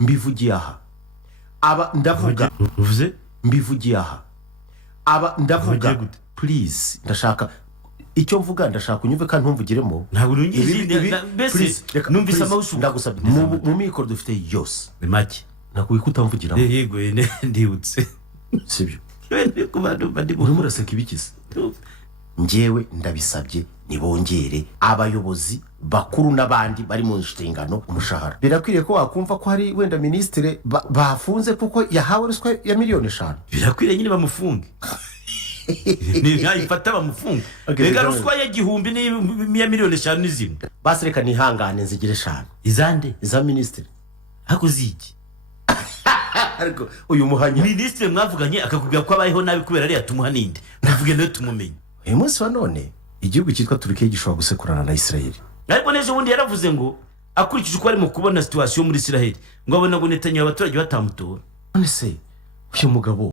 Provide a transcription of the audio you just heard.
mbivugiye aha aba ndavuga uvuze mbivugiye aha aba ndavuga please ndashaka icyo mvuga ndashaka unyumve kandi ntumvugiremo ntabwo mbese numvise amawusu ndagusabye mu mikoro dufite yose make nakuye kutamvugiramo yego ndibutse sibyo ku bantu bandi urimo uraseka ibikiza njyewe ndabisabye nibongere abayobozi bakuru n'abandi bari mu nshingano umushahara birakwiriye ko wakumva ko hari wenda ministre bafunze kuko yahawe ruswa ya $5,000,000 birakwiriye nyine bamufunge ni nkayifata bamufunge rega ruswa ya 1,000,000 n'izimwe basi reka nihangane nzigire 5 izande iza ministre hakuziki ariko uyu muhanya ministre mwavuganye akakubwira ko abayeho nabi kubera ari yatumuha ninde navuge nayo tumumenye uyu munsi wa none igihugu cyitwa Turkiya gishobora gusekurana na Israel ariko nejo wundi yaravuze ngo akurikije uko ari mu kubona situation muri Israel ngo abona ngo Netanyahu abaturage batamutora none se uyu mugabo